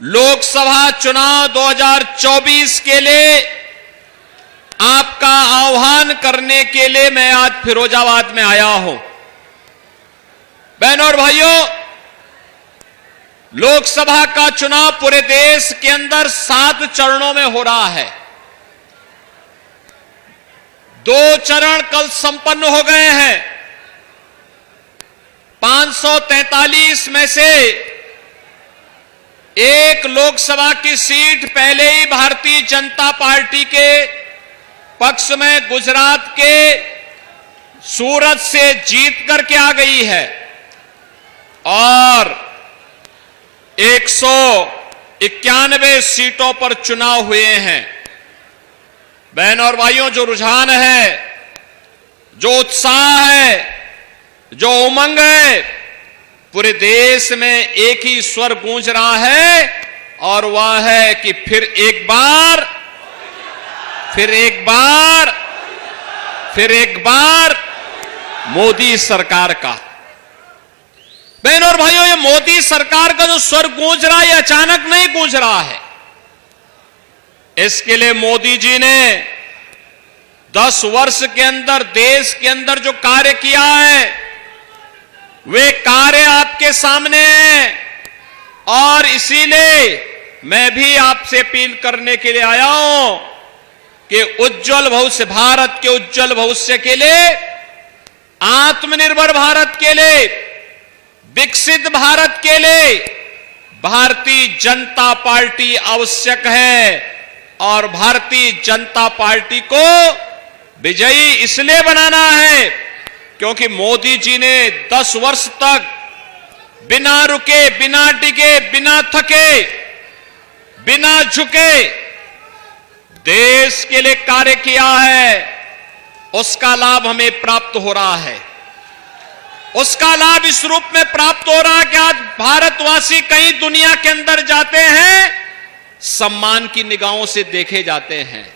लोकसभा चुनाव 2024 के लिए आपका आह्वान करने के लिए मैं आज फिरोजाबाद में आया हूं। बहनों और भाइयों, लोकसभा का चुनाव पूरे देश के अंदर 7 चरणों में हो रहा है। 2 चरण कल संपन्न हो गए हैं। 543 में से एक लोकसभा की सीट पहले ही भारतीय जनता पार्टी के पक्ष में गुजरात के सूरत से जीत करके आ गई है और 191 सीटों पर चुनाव हुए हैं। बहनों और भाइयों, जो रुझान है, जो उत्साह है, जो उमंग है, पूरे देश में एक ही स्वर गूंज रहा है और वह है कि फिर एक बार मोदी सरकार का। बहनों और भाइयों, ये मोदी सरकार का जो स्वर गूंज रहा है, ये अचानक नहीं गूंज रहा है। इसके लिए मोदी जी ने 10 वर्ष के अंदर देश के अंदर जो कार्य किया है, वे कार्य आपके सामने हैं और इसीलिए मैं भी आपसे अपील करने के लिए आया हूं कि उज्जवल भविष्य, भारत के उज्जवल भविष्य के लिए, आत्मनिर्भर भारत के लिए, विकसित भारत के लिए भारतीय जनता पार्टी आवश्यक है और भारतीय जनता पार्टी को विजयी इसलिए बनाना है क्योंकि मोदी जी ने 10 वर्ष तक बिना रुके, बिना डिगे, बिना थके, बिना झुके देश के लिए कार्य किया है। उसका लाभ हमें प्राप्त हो रहा है। उसका लाभ इस रूप में प्राप्त हो रहा है कि आज भारतवासी कहीं दुनिया के अंदर जाते हैं, सम्मान की निगाहों से देखे जाते हैं।